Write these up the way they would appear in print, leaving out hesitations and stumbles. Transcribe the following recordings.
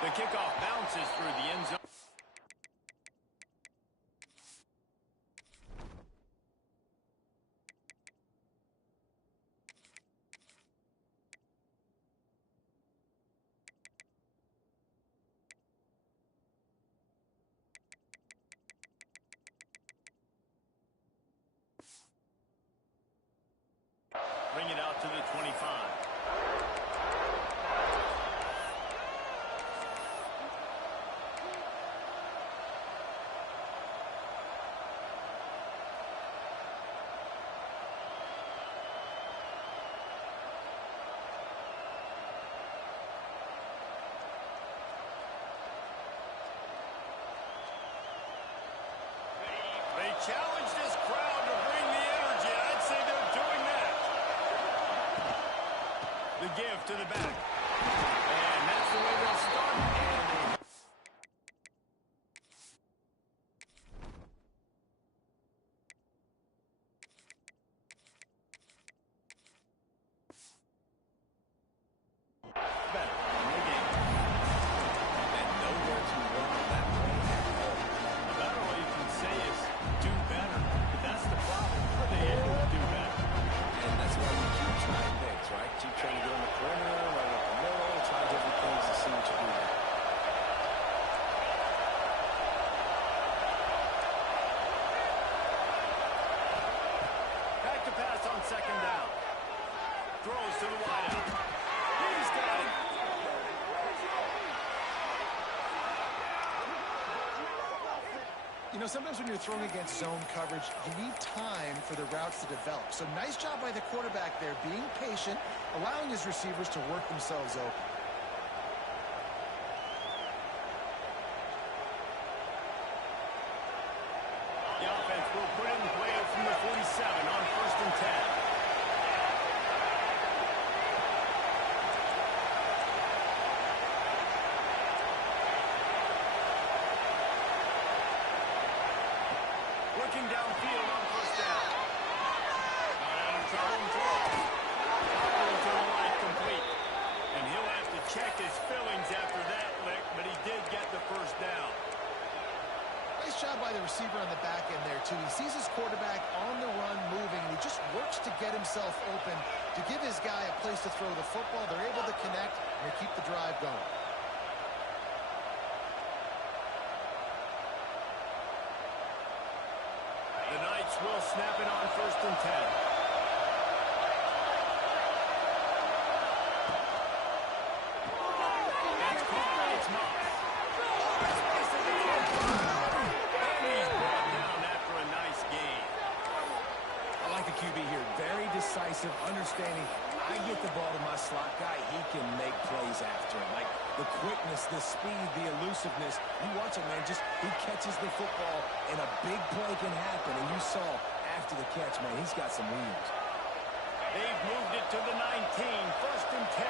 The kickoff bounces through the end zone. Bring it out to the 25. They challenge this crowd to bring the energy. I'd say they're doing that. The give to the back. And that's the way they'll start. Better in the game. And nowhere to run on that play at all. About all you can say is do better. But that's the problem. Are they able to do better? And that's why you keep trying things, right? Keep trying to get on the perimeter, right up the middle, try different things to see what you do there. Back to pass on second down. Throws to the wideout. He's got it. You know, sometimes when you're throwing against zone coverage, you need time for the routes to develop. So nice job by the quarterback there, being patient, allowing his receivers to work themselves open. The offense will put it in play from the 47 on 1st and 10. Looking downfield on 1st down. Not out of trouble and throws. Following to the line complete. And he'll have to check his fillings after that lick, but he did get the 1st down. Nice job by the receiver on the back end there, too. He sees his quarterback on the run moving, and he just works to get himself open to give his guy a place to throw the football. They're able to connect, and they keep the drive going. The Knights will snap it on 1st and 10. That's caught. It's Moss. And he's brought down after a nice gain. I like the QB here. Very decisive, understanding. I get the ball to my slot guy. He can make plays after it. Like the quickness, the speed, the elusiveness. You watch it, man. Just he catches the football, and a big play can happen. And you saw after the catch, man, he's got some wheels. They've moved it to the 19, 1st and 10.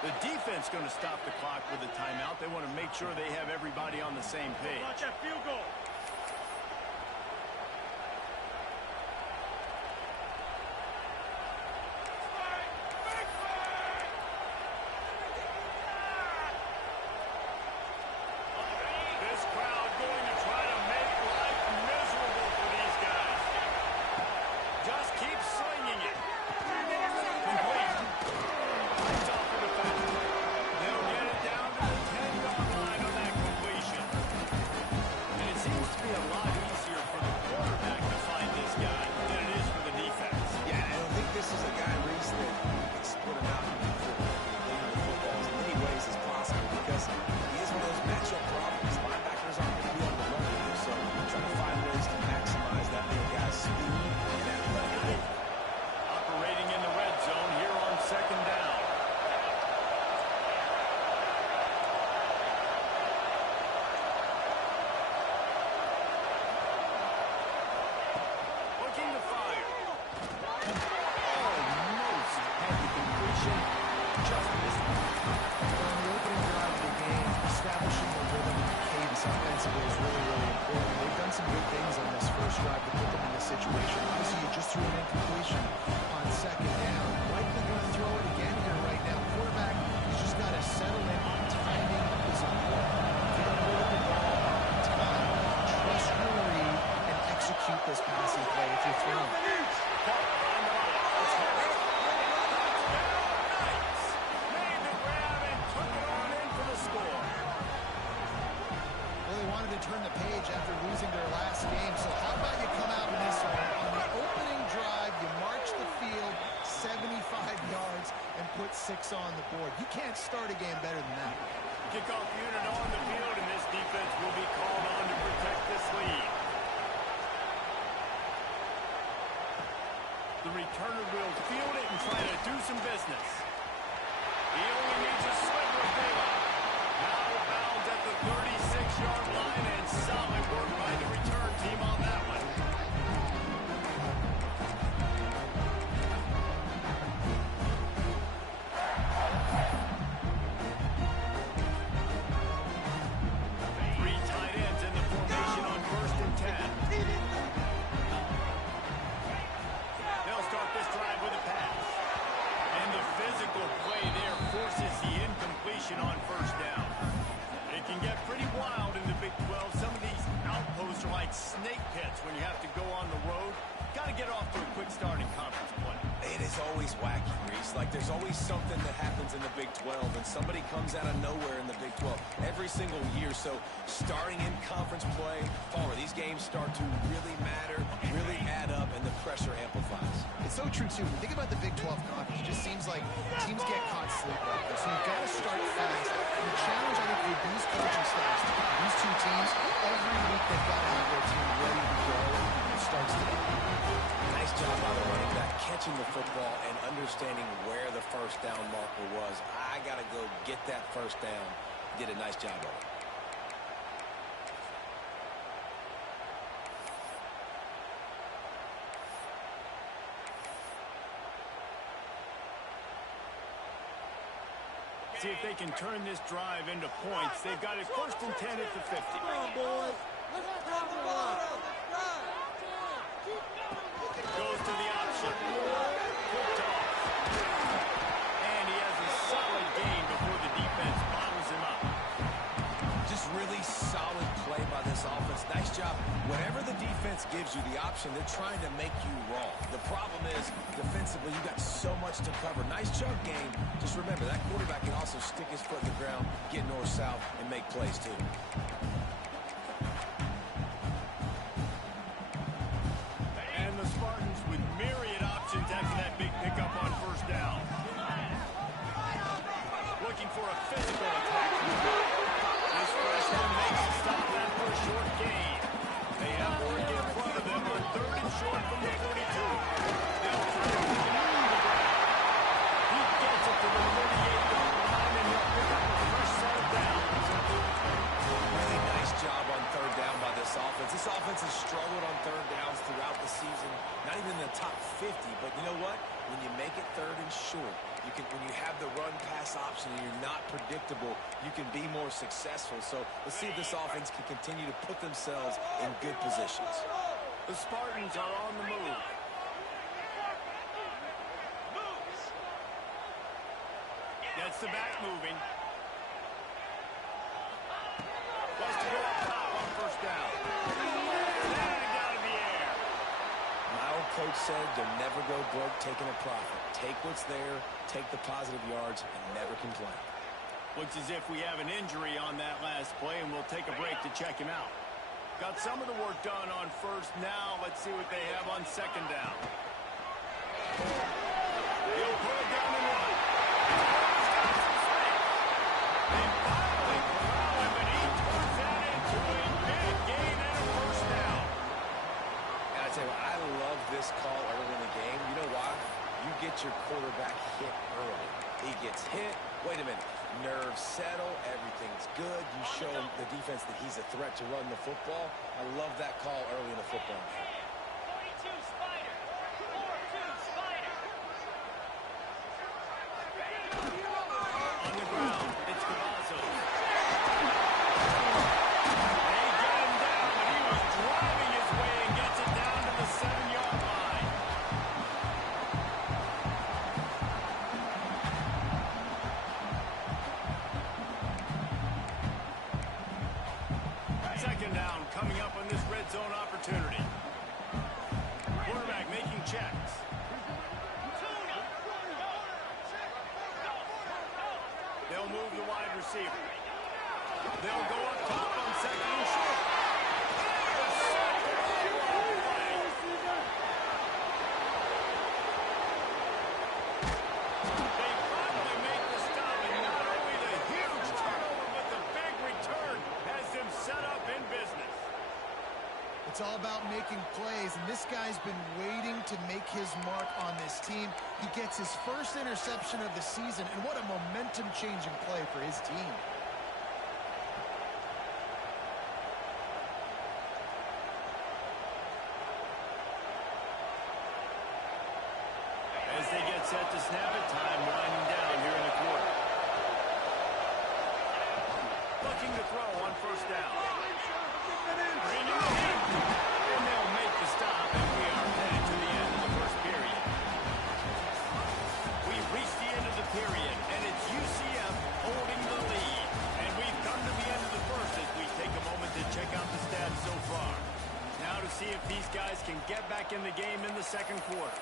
The defense going to stop the clock with a timeout. They want to make sure they have everybody on the same page. Watch that field goal. This crowd going to try to make life miserable for these guys. Just keep slinging it. Complete. Lights off the defense. They'll get it down to the 10-yard line on that completion. And it seems the page after losing their last game. So how about you come out in this one? On the opening drive, you march the field 75 yards and put 6 on the board. You can't start a game better than that. Kickoff unit on the field, and this defense will be called on to protect this lead. The returner will field it and try to do some business. He only needs a sliver of daylight. Out of bounds at the 36-yard line, and solid work by the return team on that one. Three tight ends in the formation on 1st and 10. They'll start this drive with a pass. And the physical play there forces the incompletion on 1st down. It can get pretty wild in the Big 12. Some of these outposts are like snake pits when you have to go on the road. Got to get off to a quick start in conference play. It is always wacky, Reese. Like, there's always something that happens in the Big 12, and somebody comes out of nowhere in the Big 12 every single year. So, starting in conference play, Palmer, these games start to really matter, really add up, and the pressure amplifies. It's so true, too. When you think about the Big 12 conference, it just seems like teams get caught sleepwalking. So you've got to start fast. And the challenge, I think, with these coaching staffs, these two teams, every week they've got to have their team ready to go. It starts today. Nice job by the running back, catching the football and understanding where the 1st down marker was. I got to go get that 1st down. Did a nice job of it. See if they can turn this drive into points. They've got it 1st and 10 at the 50. Come on, boys. Let's cover one. Goes to the option. Good toss. And he has a solid gain before the defense bottles him up. Just really solid play by this offense. Nice job. Whatever the defense gives you the option, they're trying to make you wrong. The problem is, defensively, you got so much to cover. Nice chunk game. Just remember, that quarterback can also stick his foot in the ground, get north-south, and make plays, too. And the Spartans with myriad options after that big pickup on 1st down. Looking for a physical attack. This freshman makes a stop after a short gain. They have work in front of them on 3rd and short from the 42. They'll try to continue the ground. He gets it to the 38-yard line, and he'll pick up a fresh set of downs. Really nice job on 3rd down by this offense. This offense has struggled on 3rd downs throughout the season. Not even in the top 50, but you know what? When you make it 3rd and short, when you have the run-pass option and you're not predictable, you can be more successful. So let's see if this offense can continue to put themselves in good positions. The Spartans are on the move. Gets the back moving. Wants to go up top on 1st down. And out of the air. My old coach said they'll never go broke taking a profit. Take what's there, take the positive yards, and never complain. Looks as if we have an injury on that last play, and we'll take a break to check him out. Got some of the work done on 1st. Now let's see what they have on 2nd down. He'll pull it down and run. They finally corral him, and he turns that into a big gain and a 1st down. And I tell you what, I love this call early in the game. You know why? You get your quarterback hit early. He gets hit. Wait a minute. Nerves settle. Everything's good. You show the defense that he's a threat to run the football. I love that call early in the football game. 42 Spider. 4-2 Spider. On the ground, it's Cavazos. They get him down, but he was driving his way and gets it down to the 7-yard line. Second down coming up on this red zone opportunity. Quarterback making checks. They'll move the wide receiver. They'll go up top on 2nd and short. It's all about making plays, and this guy's been waiting to make his mark on this team. He gets his first interception of the season, and what a momentum-changing play for his team. As they get set to snap it, time winding down here in the quarter. Looking to throw on first down. Bringing it in. And they'll make the stop as we are headed to the end of the first period. We've reached the end of the period, and it's UCF holding the lead. And we've come to the end of the first as we take a moment to check out the stats so far. Now to see if these guys can get back in the game in the second quarter.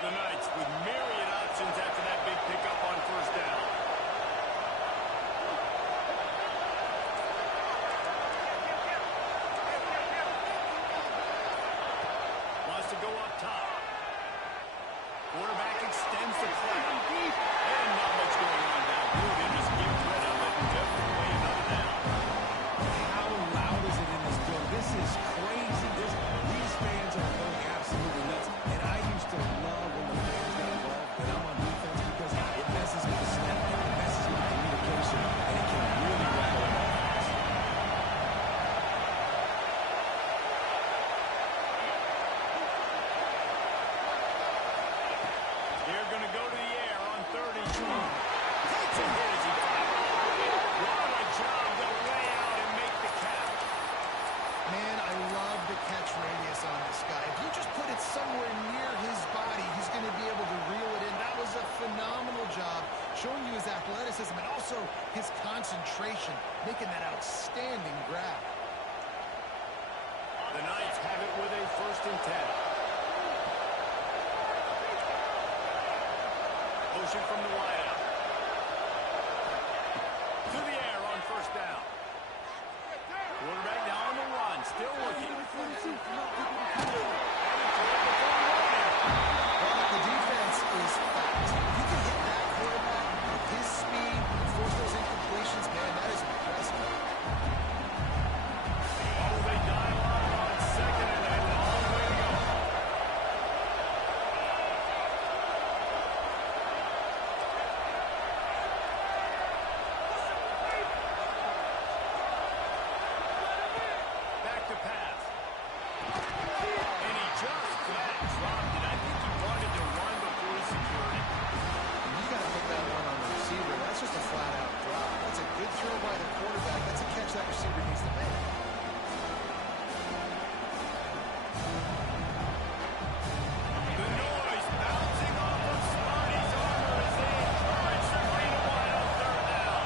The Knights with myriad options after that big pickup on first down. Wants to go up top. Quarterback extends the play. And not much going on down. They just give credit and just away another down. How loud is it in this building? This is crazy. These fans are going absolutely nuts. And I used to love when the fans got involved, but I'm on defense because it messes with the snap, it messes with the communication, and it can really rattle an offense. They're going to go to the air on 30. Takes a hit as he fires. What a job to lay out and make the catch. Man, I love the catch radius on this guy. If you just put it somewhere near his body, he's going to be able to reel it in. That was a phenomenal job, showing you his athleticism and also his concentration, making that outstanding grab. The Knights have it with a 1st and 10. Motion from the wideout. To the air on first down. Quarterback now on the run, still looking. Well, the defense is fast. If you can hit that quarterback with his speed and force those incompletions, man, that is impressive. Oh, they dial up on second and a long way to go. Back to pass. And he just flat dropped it. I think he wanted to run before he secured it. And you got to put that one on the receiver. That's just a flat-out drop. That's a good throw by the quarterback. That's a catch that receiver needs to make. The noise bouncing off of Smarty's armor as they encourage the green and white on third down.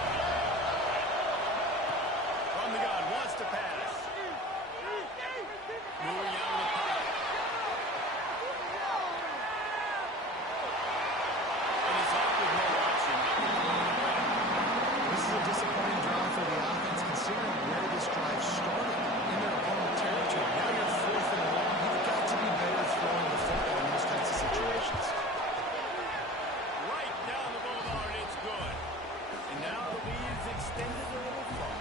From the gun, wants to pass. Moving out of the pocket. And he's off with no option. This is a disappointing drive for the offense, considering where this drive started in their own territory. Now you're 4th and 1. You've got to be better throwing the football in those types of situations. Right down the boulevard, it's good. And now the lead is extended a little far.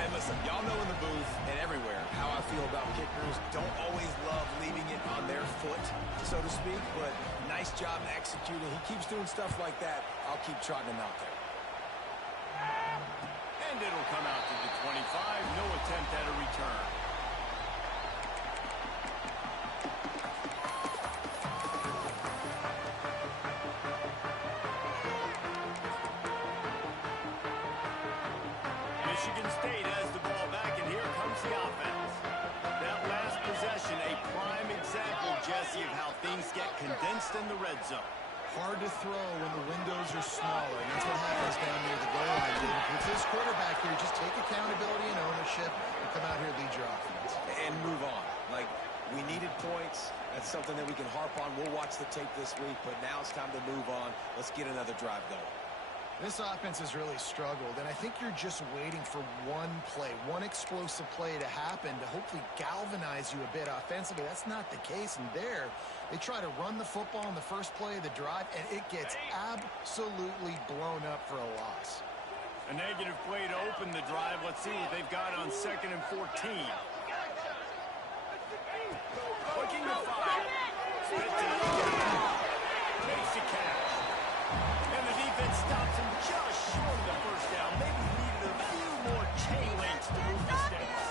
And listen, y'all know in the booth and everywhere how I feel about kickers. Don't always love leaving it on their foot, so to speak, but nice job executing. He keeps doing stuff like that. I'll keep trotting him out there. And it'll come out to the 25. No attempt at a return. Michigan State has the ball back, and here comes the offense. That last possession, a prime example, Jesse, of how things get condensed in the red zone. Hard to throw when the windows are smaller, and that's what happens down near the goal line. With this quarterback here, just take accountability and ownership and come out here and lead your offense. And move on. Like, we needed points. That's something that we can harp on. We'll watch the tape this week, but now it's time to move on. Let's get another drive going. This offense has really struggled, and I think you're just waiting for one play, one explosive play to happen to hopefully galvanize you a bit offensively. That's not the case, and there they try to run the football in the first play of the drive, and it gets absolutely blown up for a loss. A negative play to open the drive. Let's see what they've got on 2nd and 14. Looking to fire. Spits it up. Makes the catch. And the defense stops him just short of the first down. Maybe needed a few more chain links to move the sticks.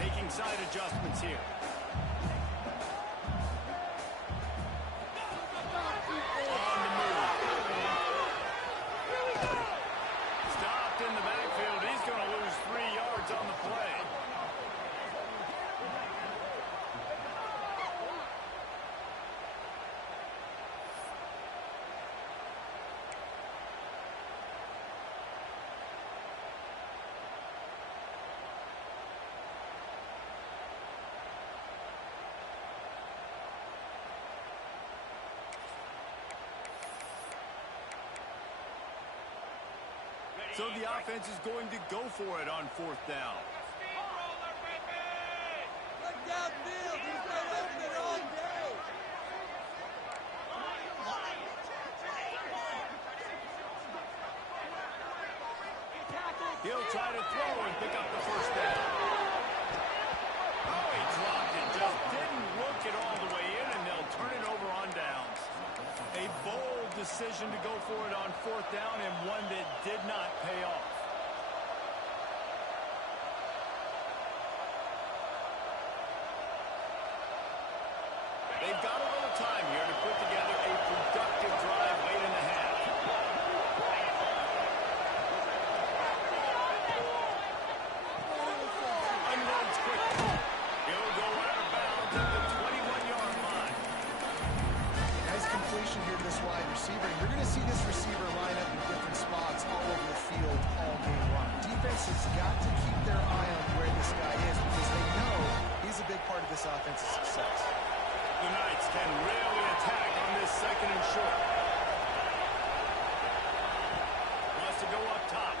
Making side adjustments here. On the move. Stopped in the backfield. He's going to lose 3 yards on the play. So the offense is going to go for it on 4th down. Look downfield. He's been open all day. He'll try to throw and pick up the first down. Oh, he dropped it. Just didn't look it all the way in, and they'll turn it over on downs. A bold decision to go for it on 4th down, and one that did not pay off. They've got a little time here to put together a productive drive late in the half. Unloads quickly. He'll go out of bounds at the 21-yard line. Nice completion here to this wide receiver. You're going to see this receiver line up in different spots all over the field all game long. Defense has got to keep their eye on where this guy is because they know he's a big part of this offense's success. The Knights can really attack on this 2nd and short. Wants to go up top.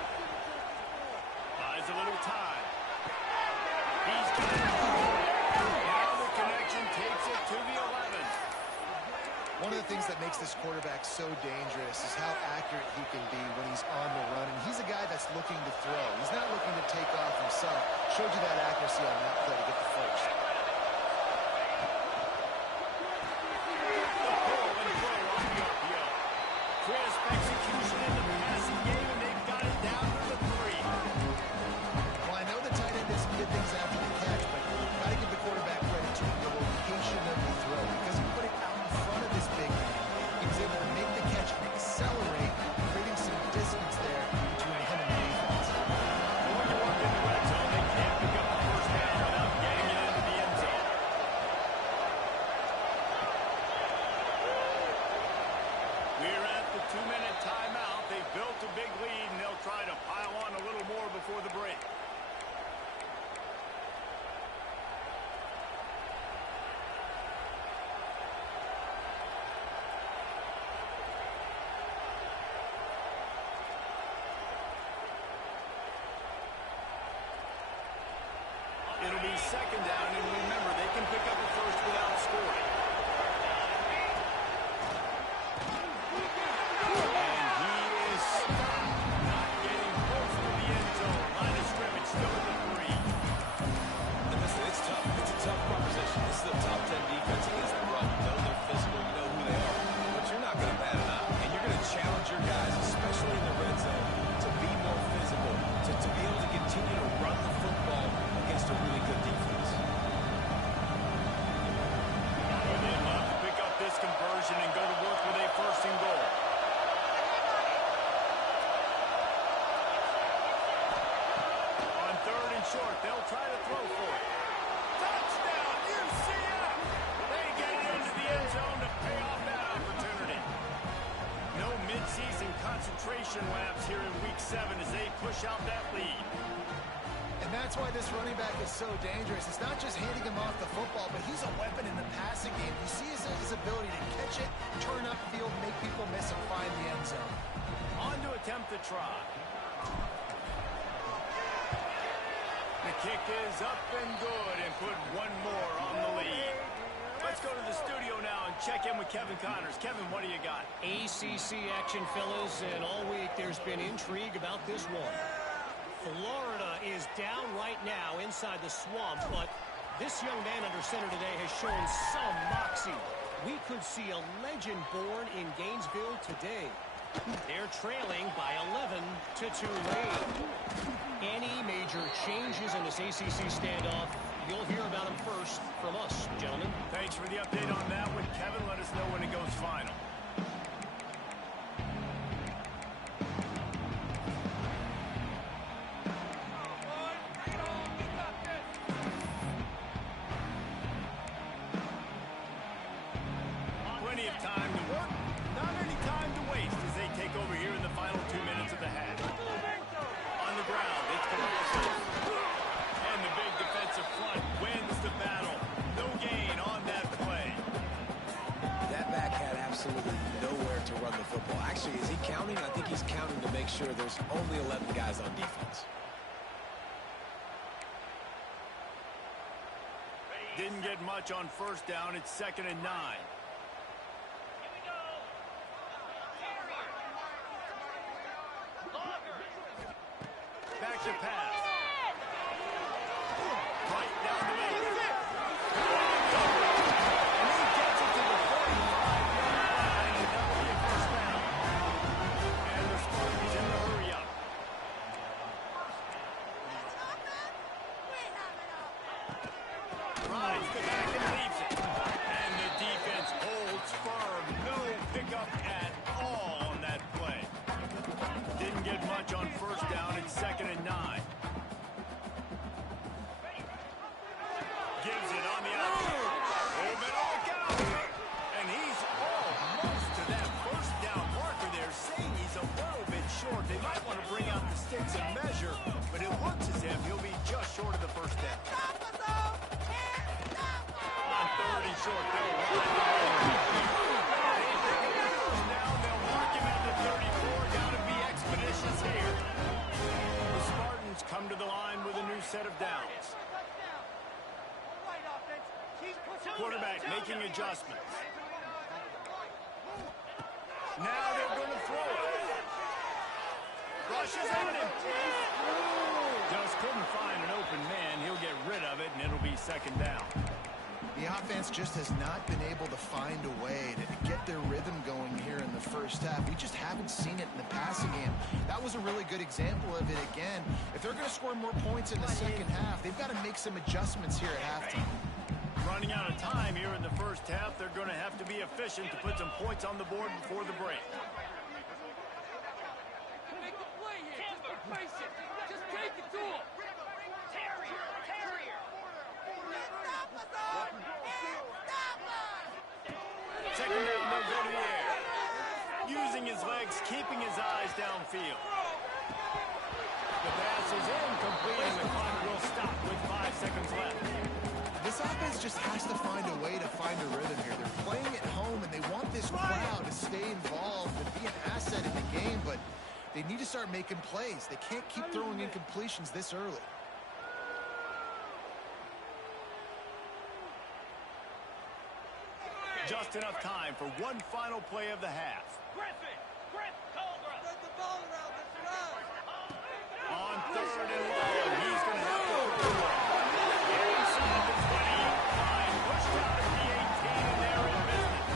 Buys a little time. He's got it. Now the connection takes it to the 11. One of the things that makes this quarterback so dangerous is how accurate he can be when he's on the run. And he's a guy that's looking to throw. He's not looking to take off himself. Showed you that accuracy on that play to get the first. Crisp execution in the passing game, and they've got it down to the 3. Well, I know the tight end doesn't get things after the catch, but got to give the quarterback credit to the location of the throw because he put it out in front of this big man. He was able to make the catch and accelerate, creating some distance there between him and the defense. Going to work in the red zone, they can't pick up the first down without getting it into the end zone. We're at the 2-minute timeout. They've built a big lead, and they'll try to pile on a little more before the break. It'll be 2nd down, and remember, they can pick up a first without scoring. And he is stopped, not getting close to the end zone. Line of scrimmage still at the 3. And listen, it's tough. It's a tough proposition. This is a top 10 defense against the run. You know they're physical. You know who they are. But you're not going to bat an eye. And you're going to challenge your guys, especially in the red zone, to be more physical, to be able to continue to run the football against a really good defense. They'd love to pick up this conversion and go to work with a 1st and goal. On 3rd and short, they'll try to throw for it. Touchdown, UCF! They get it into the end zone to pay off that opportunity. No midseason concentration laps here in Week 7 as they push out that lead. And that's why this running back is so dangerous. It's not just handing him off the football, but he's a weapon in the passing game. You see his ability to catch it, turn upfield, make people miss, and find the end zone. attempt the try. The kick is up and good and put one more on the lead. Let's go to the studio now and check in with Kevin Connors. Kevin, what do you got? ACC action, fellas, and all week there's been intrigue about this one. Florida is down right now inside the swamp, but this young man under center today has shown some moxie. We could see a legend born in Gainesville today. They're trailing by 11 to Tulane. Any major changes in this ACC standoff, you'll hear about them first from us, gentlemen. Thanks for the update on that one, Kevin. Let us know when it goes final. Plenty of time to work, not any time to waste as they take over here in the final 2 minutes of the half. On the ground, it's Columbus. And the big defensive front wins the battle. No gain on that play. That back had absolutely nowhere to run the football. Actually, is he counting? I think he's counting to make sure there's only 11 guys on defense. Didn't get much on first down. It's 2nd and 9. Back to pass. Right down the middle. And he gets it to the 45-yard line, and that'll be a first down. And the Spartans in the hurry up. Rides the back and leaves it. And the defense holds firm. No pickup at all on that play. Didn't get much on first down. It's 2nd and 9. Gives it on the outside. Better look out. And he's almost to that first down marker there, saying he's a little bit short. They might want to bring out the sticks and measure, but it looks as if he'll be just short of the first down. On 30 short, they'll run the ball. They pick up the first down. They'll mark him at the 34. Got to be expeditious here. The Spartans come to the line with a new set of downs. Quarterback making adjustments. Now they're going to throw it. Rushes on him. Just couldn't find an open man. He'll get rid of it, and it'll be 2nd down. The offense just has not been able to find a way to get their rhythm going here in the first half. We just haven't seen it in the passing game. That was a really good example of it again. If they're going to score more points in the second half, they've got to make some adjustments here at halftime. Running out of time here in the first half, they're going to have to be efficient to put some points on the board before the break. Make the play here. Just replace it. Just take it to him. Terrier. Second down, they'll go to the air. Using his legs, keeping his eyes downfield. The pass is incomplete, and the clock will stop with 5 seconds left. This offense just has to find a way to find a rhythm here. They're playing at home, and they want this crowd to stay involved and be an asset in the game, but they need to start making plays. They can't keep throwing incompletions this early. Just enough time for one final play of the half. Cobra. Spread the ball around. Let's run. On 3rd and long, he's going to have to throw it. Inside the 20-yard line, pushed out at the 18, and they're in business.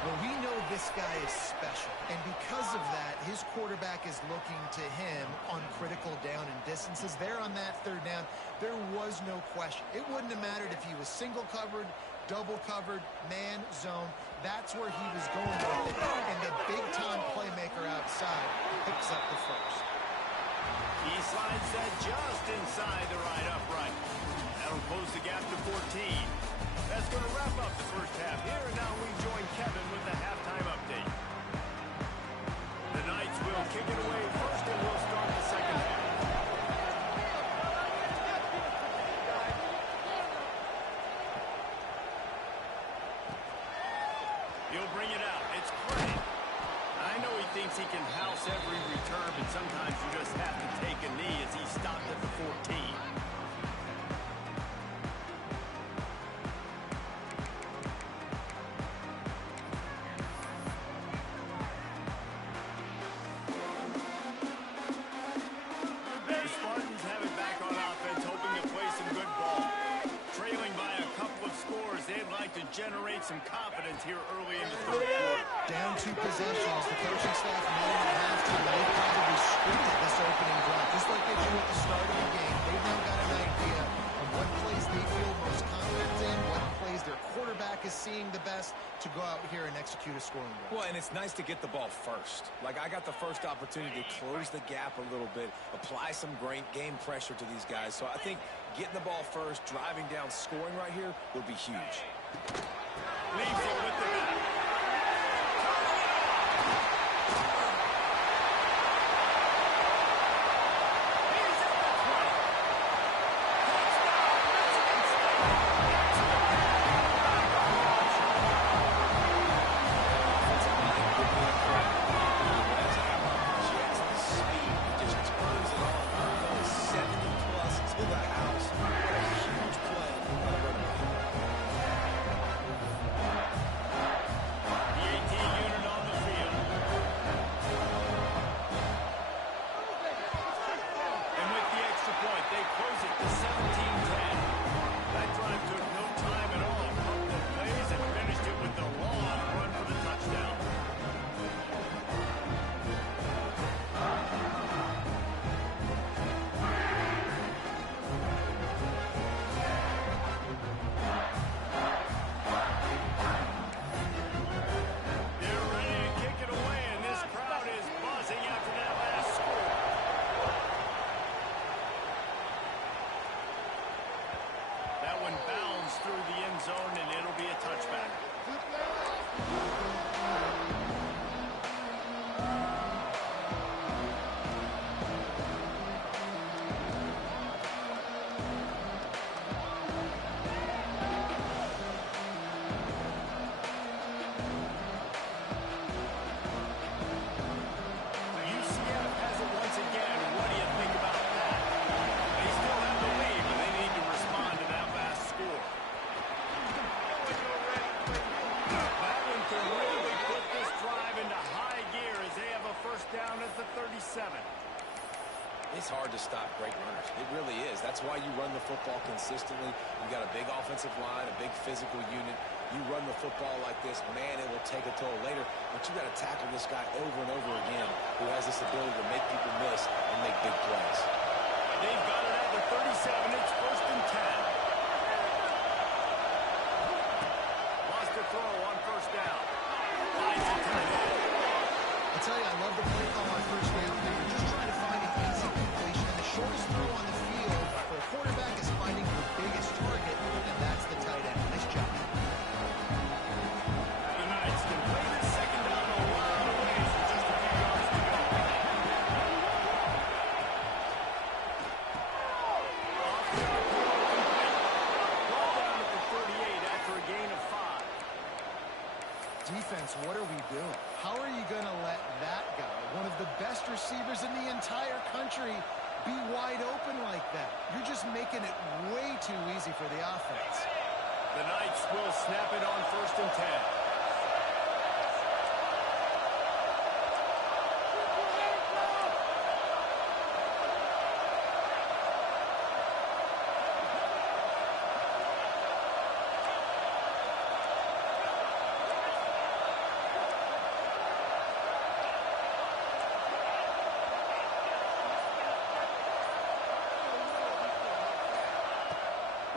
Well, we know this guy is special, and because of that, his quarterback is looking to him on critical down and distances. There on that 3rd down, there was no question. It wouldn't have mattered if he was single covered, double covered, man, zone. That's where he was going with it. And the big-time playmaker outside picks up the first. He slides that just inside the right upright. That'll close the gap to 14. That's going to wrap up the first half here, and now we join Kevin with the halftime update. The Knights will kick it away first, and we'll start the second half. He'll bring it out. It's Craig. I know he thinks he can house generate some confidence here early in the third quarter. Down 2 possessions. The coaching staff knew at halftime they probably scripted this opening drive, just like they do at the start of the game. They've now got an idea of what plays they feel most confident in, what plays their quarterback is seeing the best to go out here and execute a scoring drive. Well, and it's nice to get the ball first. Like, I got the first opportunity to close the gap a little bit, apply some great game pressure to these guys. So I think getting the ball first, driving down, scoring right here would be huge. Leaves it with the back. UCF has it once again. What do you think about that? They still have the lead, but they need to respond to that last score. That one could really put this drive into high gear as they have a first down at the 37. It's hard to stop great runners. It really is. That's why you run the football consistently. You got a big offensive line, a big physical unit. You run the football like this, man, it will take a toll later. But you got to tackle this guy over and over again who has this ability to make people miss and make big plays. They've got it at the 37. It's first and 10. Lost a throw on first down. Finds the tight end. I tell you, I love the play call on first down. They're just trying to find an easy completion. And the shortest throw on the field for a quarterback is finding the biggest target, and that's the tight end. Nice job. The Knights can play this second down a lot of ways with just a few yards to go. Ball down at the 38 after a gain of 5. Defense, what are we doing? How are you going to let that guy, one of the best receivers in the entire country, be wide open like that? You're just making it way too easy for the offense. The Knights will snap it on first and 10.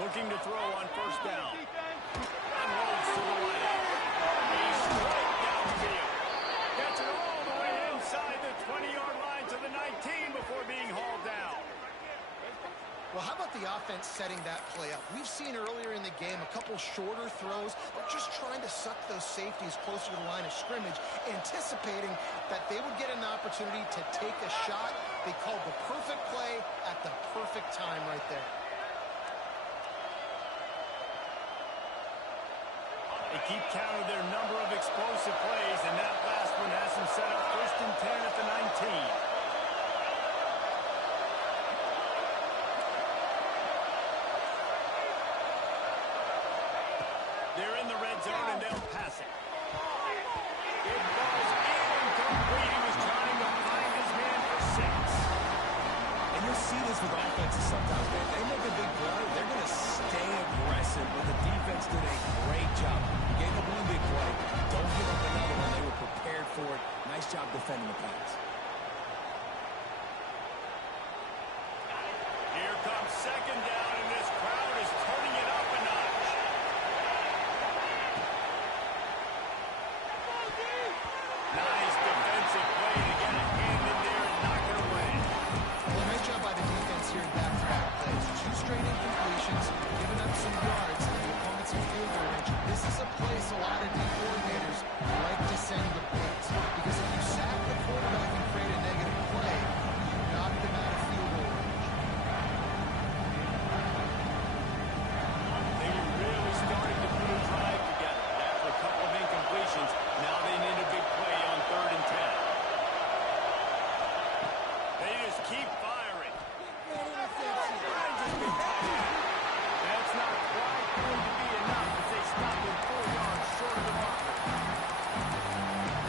Looking to throw on first down. Unloads to the right. He's straight downfield. Gets it all the way inside the 20-yard line to the 19 before being hauled down. Well, how about the offense setting that play up? We've seen earlier in the game a couple shorter throws, but just trying to suck those safeties closer to the line of scrimmage, anticipating that they would get an opportunity to take a shot. They called the perfect play at the perfect time right there. They keep count of their number of explosive plays, and that last one has them set up first and 10 at the 19. They're in the red zone, and they'll pass it. It falls incomplete. He was trying to find his man for 6. And you'll see this with offenses sometimes, man. They make a big play. They're going to stay aggressive, but the defense did a great job defending the pass. Here comes second down, and this crowd is turning it up a notch. Nice defensive play to get a hand in there and knock it away. Well, great job by the defense here in back-to-back plays. 2 straight incompletions, giving up some yards, and the opponent some field goal range. This is a place a lot of D coordinators like to send the blitz, because if you sack the quarterback and create a negative play, you knock them out of field goal range. They were really starting to put a drive together. After a couple of incompletions, now they need a big play on 3rd and 10. They just keep firing. That's not quite going to be enough as they stop him 4 yards short of the marker.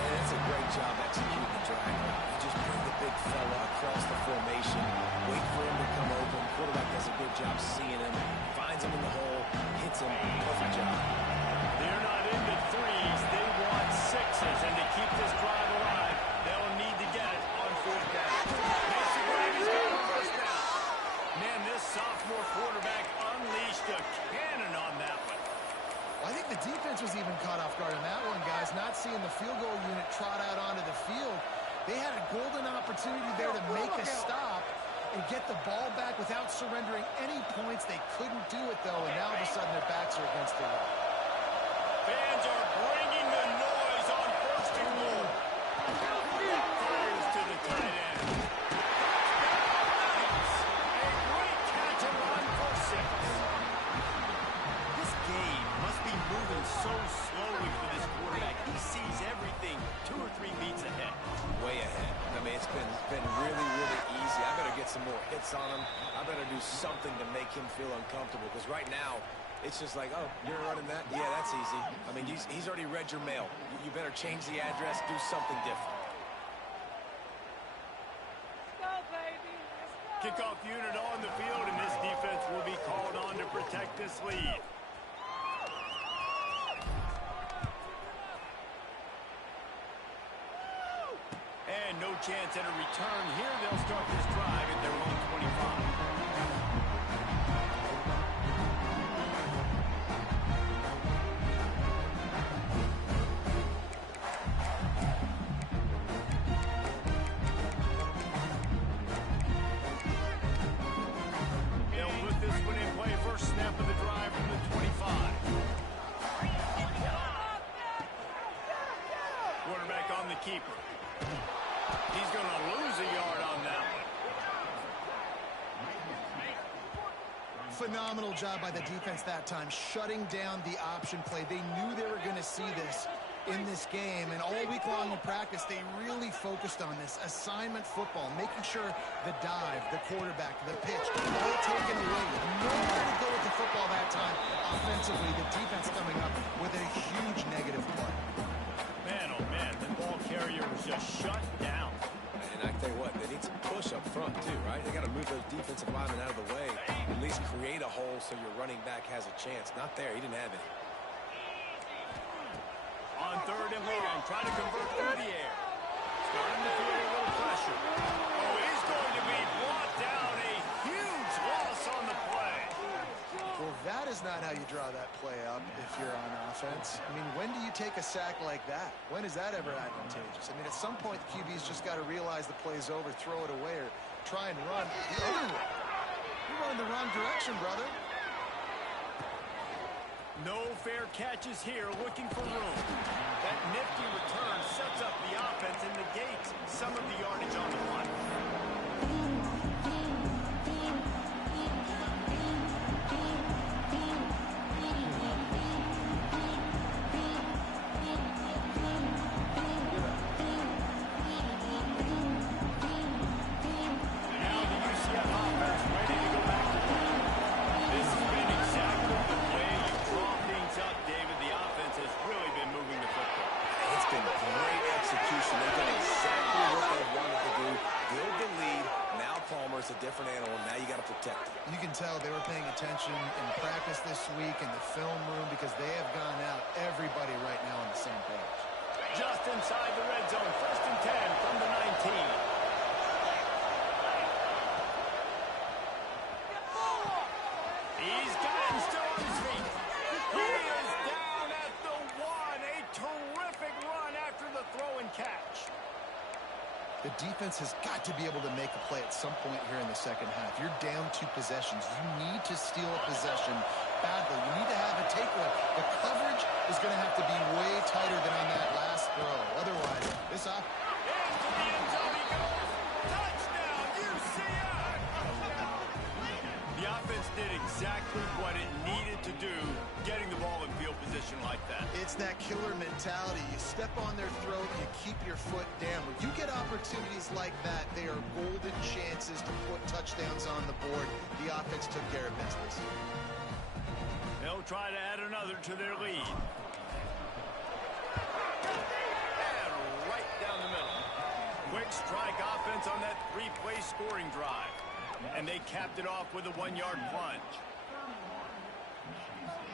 And it's a great job executing the drag route. You just bring the big fella across the formation, wait for him to come open. Quarterback does a good job seeing him, finds him in the hole, hits him. Perfect job. They're not into 3s. They want 6s. And to keep this drive alive, they'll need to get it on 4th down. Mason Grady's got a first down. Man, this sophomore quarterback unleashed a cannon on that one. I think the defense was even caught off guard on that one, guys. Not seeing the field goal unit trot out onto the field. They had a golden opportunity there to make a stop and get the ball back without surrendering any points. They couldn't do it, though, and now all of a sudden their backs are against the wall. Fans are bringing the noise on 1st and goal. Fires to the tight end. A great catch and run for 6. This game must be moving so slowly for this quarterback. He sees everything 2 or 3 beats ahead. Way ahead. I mean, it's been really, really easy. I better get some more hits on him. I better do something to make him feel uncomfortable, because right now, it's just like, oh, you're running that? Yeah, that's easy. I mean, he's already read your mail. You better change the address, do something different. Let's go, baby. Let's go. Kickoff unit on the field, and this defense will be called on to protect this lead. And no chance at a return here. They'll start this drive at their own 25. They'll put this one in play. First snap of the drive from the 25. Quarterback on the keeper. He's going to lose a yard on that one. Phenomenal job by the defense that time, shutting down the option play. They knew they were going to see this in this game, and all week long in practice, they really focused on this assignment football, making sure the dive, the quarterback, the pitch, all taken away. Nowhere to go with the football that time offensively. The defense coming up with a huge negative play. Man, oh man, the ball carrier was just shut down. And I tell you what, they need some push up front too, right? They got to move those defensive linemen out of the way, at least create a hole so your running back has a chance. Not there, he didn't have any. On 3rd and long, trying to convert through the air. Starting to feel a little pressure. Oh, he's going to be brought down. A huge loss on the play. Well, that is not how you draw that play up if you're on offense. I mean, when do you take a sack like that? When is that ever advantageous? I mean, at some point, the QB's just got to realize the play's over, throw it away, or try and run the other way. You're running the wrong direction, brother. No fair catches here, looking for room. That nifty return sets up the offense and negates some of the yardage on the punt. Now the UCF offense ready to go back to work. This has been exactly the way you draw things up, David. The offense has really been moving the football. It's been great execution. They've done exactly what they wanted to do. Build the lead. Now Palmer's a different animal. Now you got to protect it. You can tell they were paying attention in practice this week in the film room, because they have gone out, everybody right now on the same page. just inside the red zone. 1st and 10 from the 19. He's got him still on his feet. He is down at the 1. A terrific run after the throw and catch. The defense has got to be able to make a play at some point here in the second half. You're down 2 possessions. You need to steal a possession badly. You need to have a takeaway. The coverage is going to have to be way tighter than on that last throw. Otherwise, this off. Into the end zone he goes. Touchdown, UCF! The offense did exactly what it needed to do, getting the ball in field position like that. It's that killer mentality. You step on their throat, you keep your foot down. When you get opportunities like that, they are golden chances to put touchdowns on the board. The offense took care of business. They'll try to add another to their lead. And right down the middle. Quick strike offense on that 3-play scoring drive. And they capped it off with a 1-yard plunge.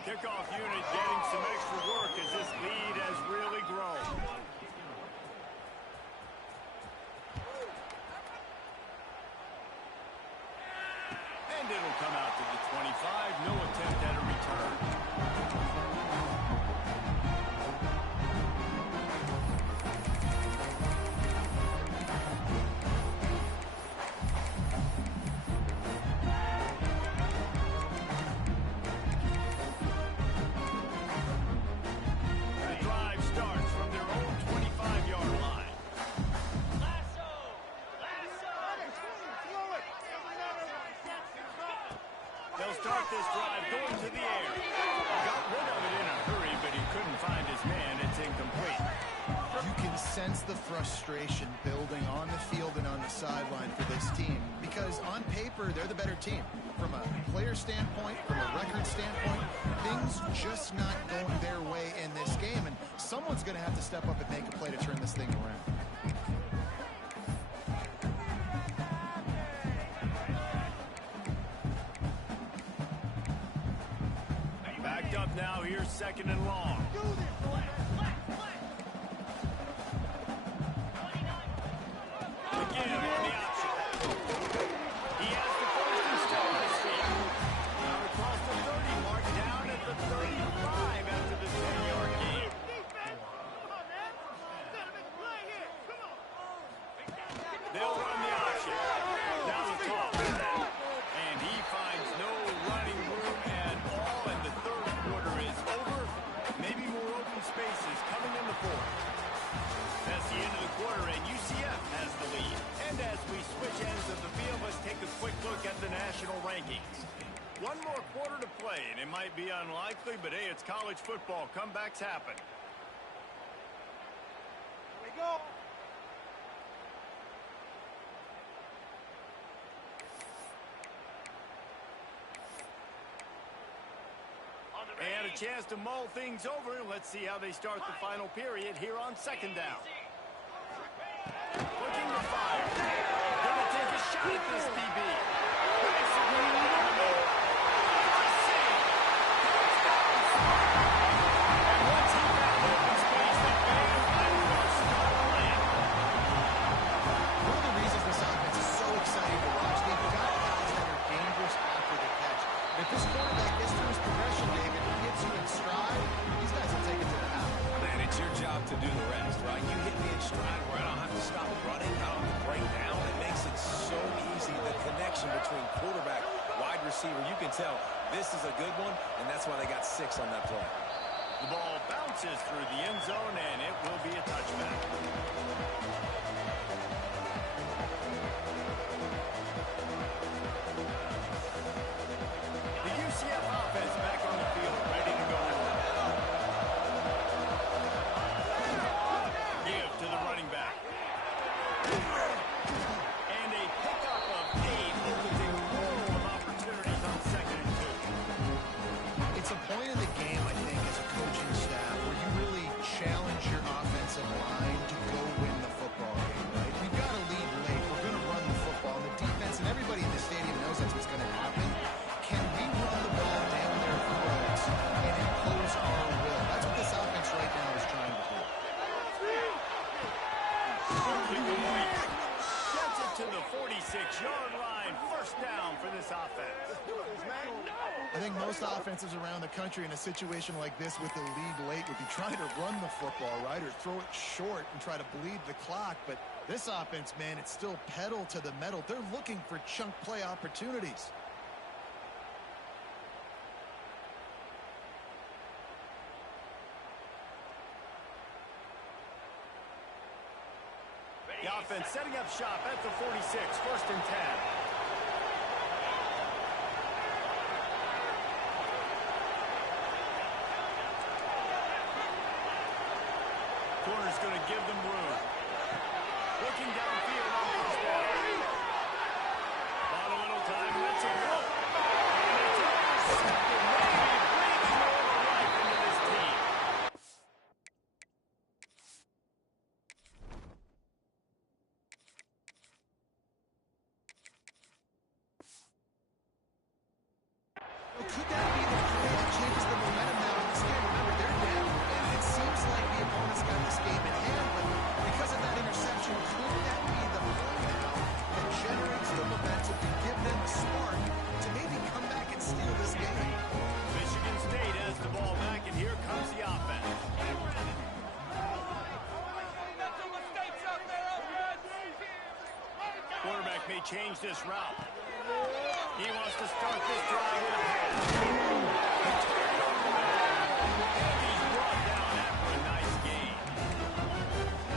Kickoff unit getting some extra work as this lead has really grown. And it'll come out to the 25. No attempt at a return. They'll start this drive going to the air. Got rid of it in a hurry, but he couldn't find his man. It's incomplete. You can sense the frustration building on the field and on the sideline for this team because on paper, they're the better team. From a player standpoint, from a record standpoint, things just not going their way in this game, and someone's going to have to step up and make a play to turn this thing around. Backed up now. Here's 2nd and long. Again on the option. He has the 1st and still on his feet. Now across the 30 mark, down at the 35 after the 10-yard gain. They'll run the option. Now the toss. And he finds no running room at all, and the 3rd quarter is over. Maybe more open spaces coming in the 4th. That's the end of the quarter, and UCF has the lead. And as we switch ends of the field, let's take a quick look at the national rankings. One more quarter to play, and it might be unlikely, but hey, it's college football. Comebacks happen. Here we go. And a chance to mull things over. Let's see how they start the final period here on 2nd down. Looking to fire. Gonna take a shot at this DB. Nice and right down the middle. It's a save. Touchdown. And once he found open space, the fans might as well start playing. One of the reasons this offense is so exciting to watch, they've got guys that are dangerous after the catch. And if this quarterback gets through his progression, David, and hits you in stride, these guys will take it to the house. Man, it's your job to do the rest, right? You hit me in stride where I don't have to stop running, I don't have to break down. It makes it so easy, the connection between quarterback, wide receiver. You can tell this is a good one, and that's why they got 6 on that play. The ball bounces through the end zone, and it will be a touchback. The UCF offense back on the field, ready to go. Give to the running back. And a pickup of 8 opens a world of opportunities on 2nd and 2. It's a point in the game, I think, as a coaching staff, where you really challenge your offensive line to go win the football game, right? We've got to lead late. We're going to run the football. And the defense and everybody in the stadium knows that's what's going to happen. I think most offenses around the country in a situation like this with the lead late would be trying to run the football, right, or throw it short and try to bleed the clock. But this offense, man, it's still pedal to the metal. They're looking for chunk play opportunities. The offense setting up shop at the 46, 1st and 10. Corner's going to give them room. Looking downfield on 1st down. Not a little time. That's a rope. And it's intercepted. Maybe breathing more life into this team. Could that be the play that changes the momentum now in this game? Remember, they're down, and it seems like the opponent's got this game in hand, but because of that interception, could that be the play now that generates the momentum to give them a spark to maybe come back and steal this game? Michigan State has the ball back, and here comes the offense. Quarterback may change this route. He wants to start this drive with a pass. And he's brought down after a nice gain.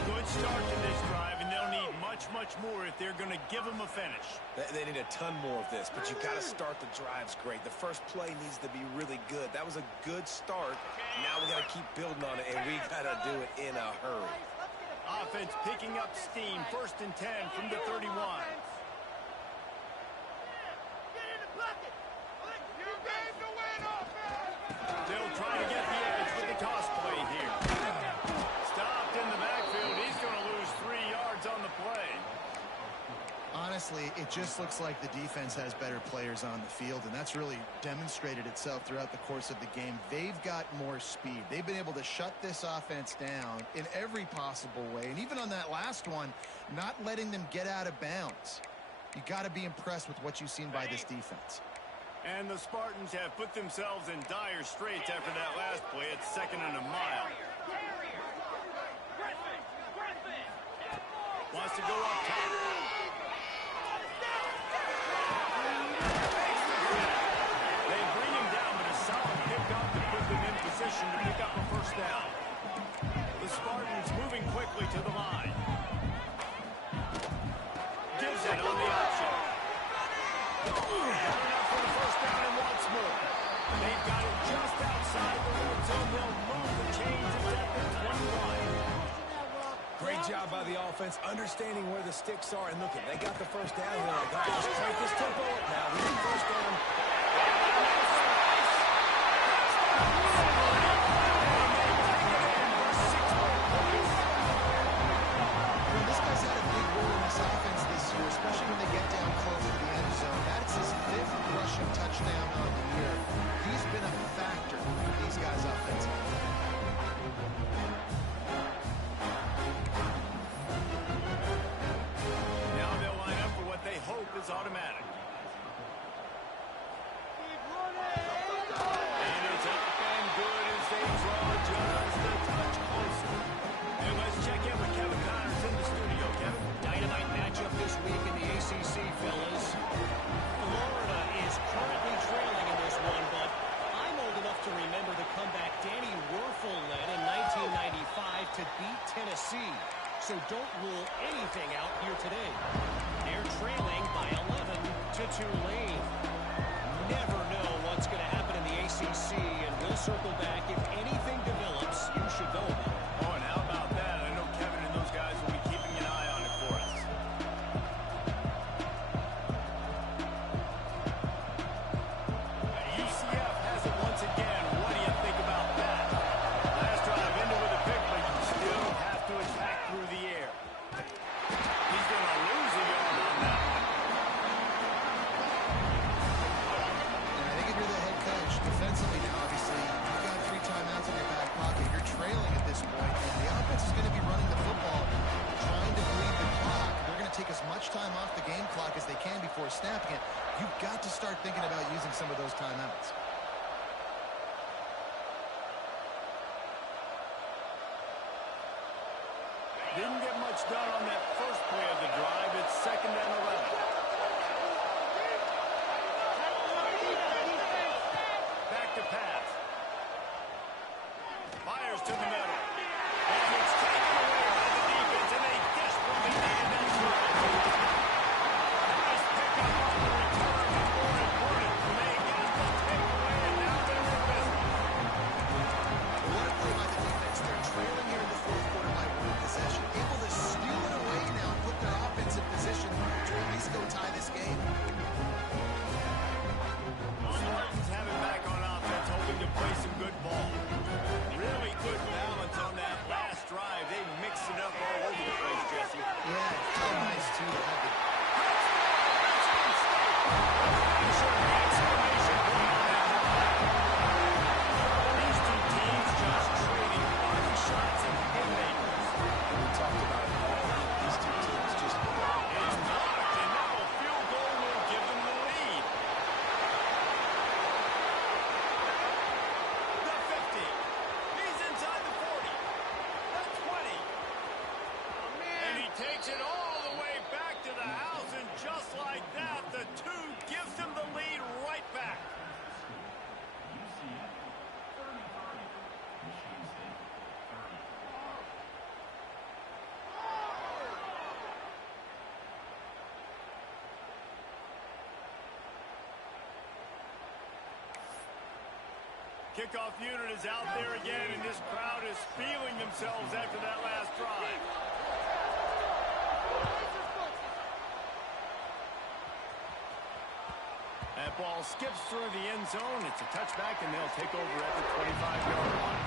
Good start to this drive, and they'll need much, much more if they're going to give him a finish. They need a ton more of this, but you got to start the drives great. The first play needs to be really good. That was a good start. Now we got to keep building on it, and we got to do it in a hurry. Offense picking up steam, 1st and 10 from the 31. They'll try to get the edge with the toss play here. Stopped in the backfield. He's going to lose 3 yards on the play. Honestly, it just looks like the defense has better players on the field, and that's really demonstrated itself throughout the course of the game. They've got more speed. They've been able to shut this offense down in every possible way, and even on that last one, not letting them get out of bounds. You got to be impressed with what you've seen by this defense. And the Spartans have put themselves in dire straits after that last play. It's 2nd and a mile. Wants to go up top. They bring him down, but a solid pickup to put them in position to pick up a 1st down. The Spartans moving quickly to the line. Gives it on the option. They've got it just outside the red zone. They'll move the chains at their 21. Great job by the offense, understanding where the sticks are. And look, they got the 1st down. They're like, all right, let's crank this tempo up now. We need 1st down. This guy's had a big role in this offense this year, especially when they get down close to the end zone. That's his 5th rushing touchdown on the year. He's been a factor for these guys offensively. Now they'll line up for what they hope is automatic. And it's up and good as they draw just a touch closer. And let's check in with Kevin Connors in the studio. Kevin? Dynamite matchup this week in the ACC, fellas. Florida is currently trailing in this one, but I'm old enough to remember the comeback Danny Werfel led in 1995 to beat Tennessee. So don't rule anything out here today. They're trailing by 11 to Tulane. Never know what's going to happen in the ACC, and we'll circle back. If anything develops, you should know about it. Oh, and how about that? I know Kevin and those guys will be keeping an eye on it for us. UCF has it once again. What do you think about that? Last drive into with a pick, but you still have to attack through the air. He's going to lose a yard on that one. And I think if you're the head coach, defensively now, obviously, you've got 3 timeouts in your back pocket. You're trailing at this point, and the offense is going to be running the football, trying to bleed the clock. They're going to take as much time off the game clock as they can before snapping it. You've got to start thinking about using some of those timeouts. Didn't get much done on that first play of the drive. It's 2nd and 11. Back to pass. Fires to the middle. And it's taken away by the defense, and they desperately needed that drive. Nice pickup on the return, but more important, they got the takeaway, and now they're in business. What a play by the defense. They're trailing here in the fourth quarter by one possession, able to steal it away now and put their offense in position to at least go tie this game. Spartans have it back on offense, hoping to play some good ball. Really good balance on that last drive. They mixed it up all over the place, Jesse. Yeah, how nice, too, to have the These two teams just trading body shots and haymakers. We talked about it all week. These two teams just It's knocked, and now a field goal will give them the lead. The 50. He's inside the 40. The 20. And he takes it all the way back to the house, and just like that, the 2 gives them the lead right back. Kickoff unit is out there again, and this crowd is feeling themselves after that last drive. That ball skips through the end zone. It's a touchback, and they'll take over at the 25-yard line.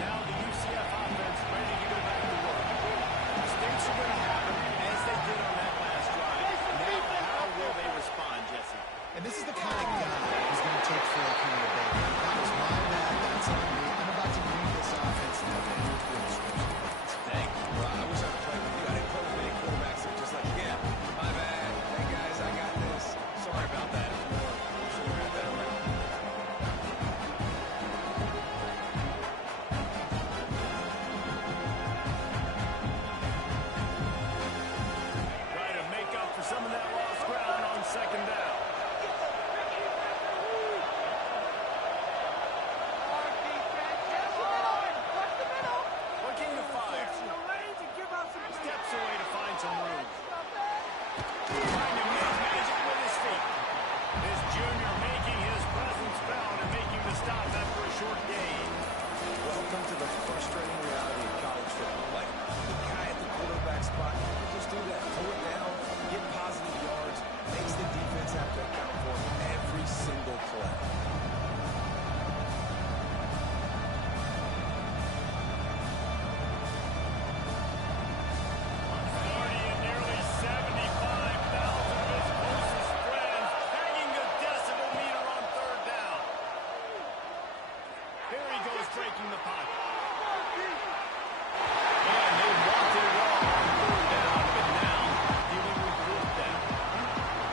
Now the UCF offense ready to go back to work. Mistakes are going to happen, as they did on that last drive. Now, how will they respond, Jesse? And this is the kind of guy who's going to take full accountability. That was my bad. That's on me. I'm about to lead this offense now. And you're full instruction. thank you. Well, I wish I could play with you. I didn't play with many quarterbacks that are just like, yeah, my bad. Hey, guys, I got this. Sorry about that. Should have got that right. Try to make up for some of that lost ground on 2nd down. Looking to fire. Steps away to find some room. Trying to make magic with his feet. This junior making his presence felt and making the stop after a short gain. Welcome to the frustrating reality of college football. Like, the guy at the quarterback spot, he can just do that. Pull it down, get positive yards, makes the defense have to account for him every single play. Authority and nearly 75,000 of his closest friends banging the decibel meter on 3rd down. Here he goes breaking the pocket. And they wanted it all on 3rd down, but now dealing with 4th down.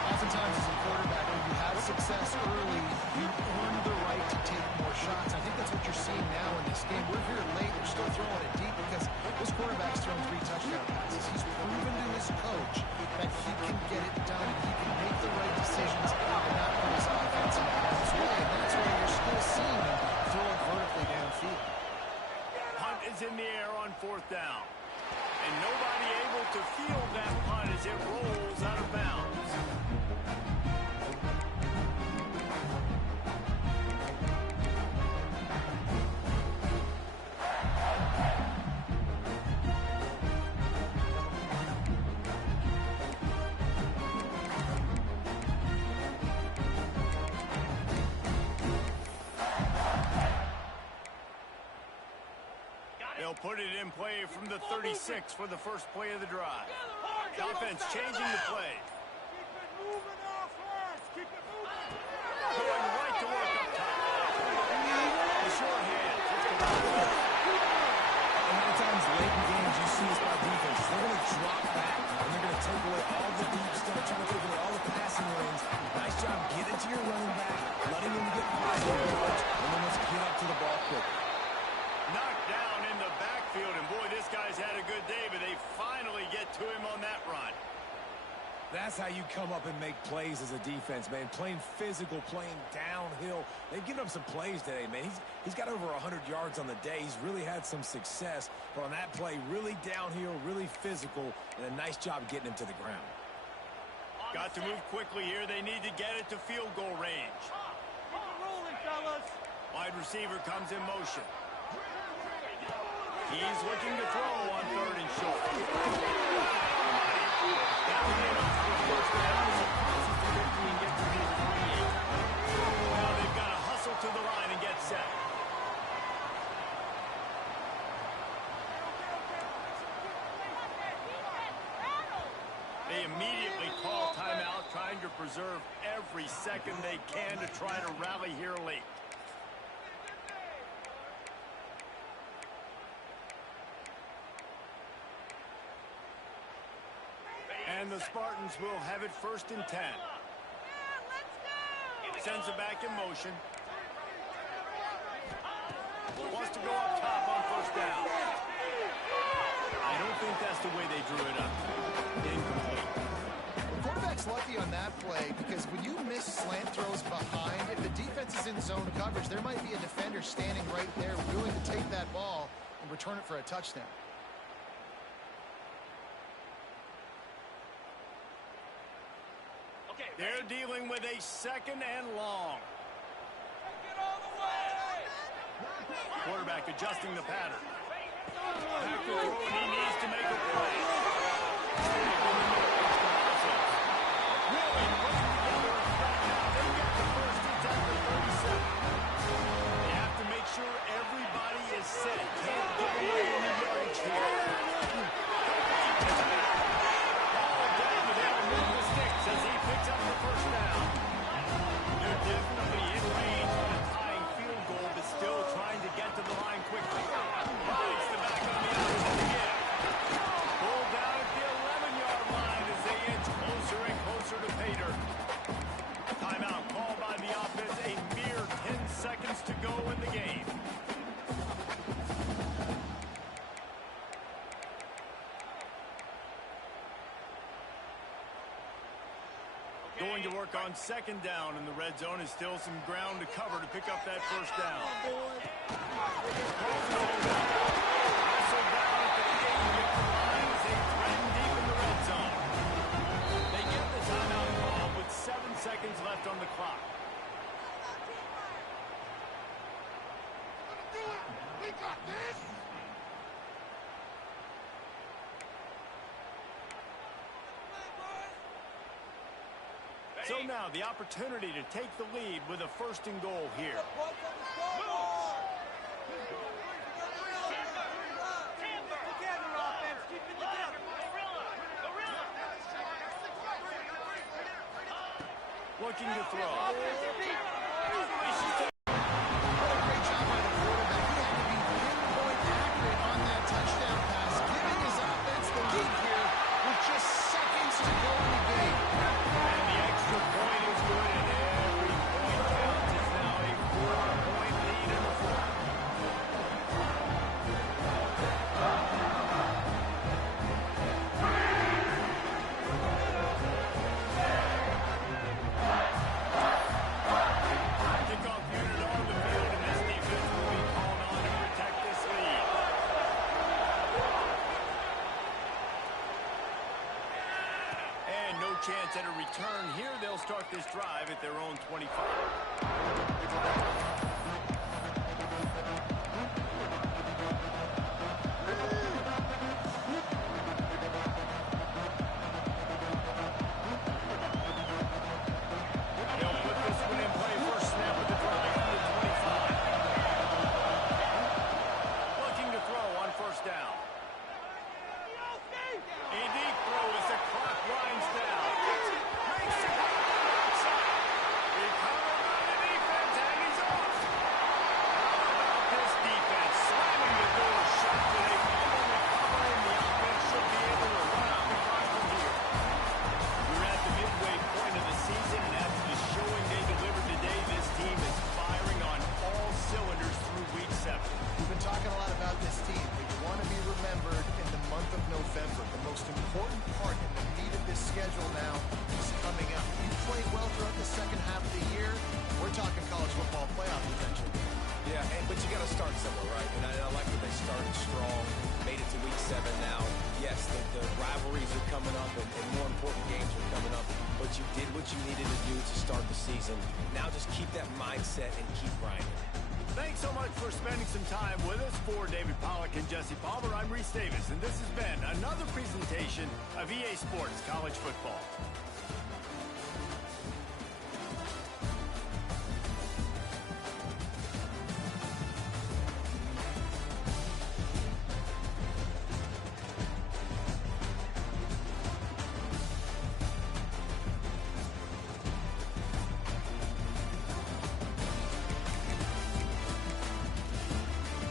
Oftentimes, as a quarterback, when you have success early, you earn the right to take more shots. I think that's what you're seeing now in this game. We're here late. We're still throwing it deep because this quarterback's thrown 3 touchdown passes. He's proven to his coach that he can get it done and he can make the right decisions and not put his offense in harm's way. And that's why you're still seeing him throw it vertically downfield. Punt is in the air on 4th down. And nobody able to field that punt as it rolls out of bounds. They'll put it in play from the 36 for the first play of the drive. Offense changing the play. Going right to work up top. That's how you come up and make plays as a defense, man. Playing physical, playing downhill. They've given up some plays today, man. He's got over 100 yards on the day. He's really had some success. But on that play, really downhill, really physical, and a nice job getting him to the ground. Got to move quickly here. They need to get it to field goal range. Keep it rolling, fellas. Wide receiver comes in motion. He's looking to throw on 3rd and short. That would be enough for a first down as he crosses the 50 and gets to the 38. Now they've got to hustle to the line and get set. They immediately call timeout, trying to preserve every second they can to try to rally here late. And the Spartans will have it 1st and 10. Sends it back in motion. Wants to go up top on 1st down. I don't think that's the way they drew it up. Incomplete. The quarterback's lucky on that play because when you miss slant throws behind, if the defense is in zone coverage, there might be a defender standing right there willing to take that ball and return it for a touchdown. They're dealing with a 2nd and long. Quarterback adjusting the pattern. Back to throw, and he needs to make a play. Really putting together a threat now. They've got the first at the 37. They have to make sure everybody is set. Can't give away any yardage here. As he picks up the 1st down. They're definitely in range on a tying field goal, but still trying to get to the line quickly. Finds the back on the outside again. Pulled down at the 11-yard line as they inch closer and closer to Pater. Timeout called by the offense. A mere 10 seconds to go in the game. Going to work on 2nd down in the red zone. Is still some ground to cover to pick up that 1st down. Also down at the 8-yard line as they threaten deep in the red zone. They get the timeout call with 7 seconds left on the clock. We got this. So now the opportunity to take the lead with a 1st and goal here. Looking to throw. Great job by the quarterback. He had to be pinpoint accurate on that touchdown pass, giving his offense the lead here with just seconds to go in the game. And the extra point is good, and every point counts. It's now a 4-point lead in the 4th. Kickoff unit on the field, and this defense will be called on to protect this lead. And no chance at a return here. They'll start this drive at their own 25. They'll put this one in play. First snap of the drive on the 25. Looking to throw on 1st down. A deep throw as the clock winds down. Makes it outside. Recovered by the defense, and he's off. start the season. Now just keep that mindset and keep grinding. Thanks so much for spending some time with us. For David Pollack and Jesse Palmer, I'm Reese Davis, and this has been another presentation of EA Sports College Football.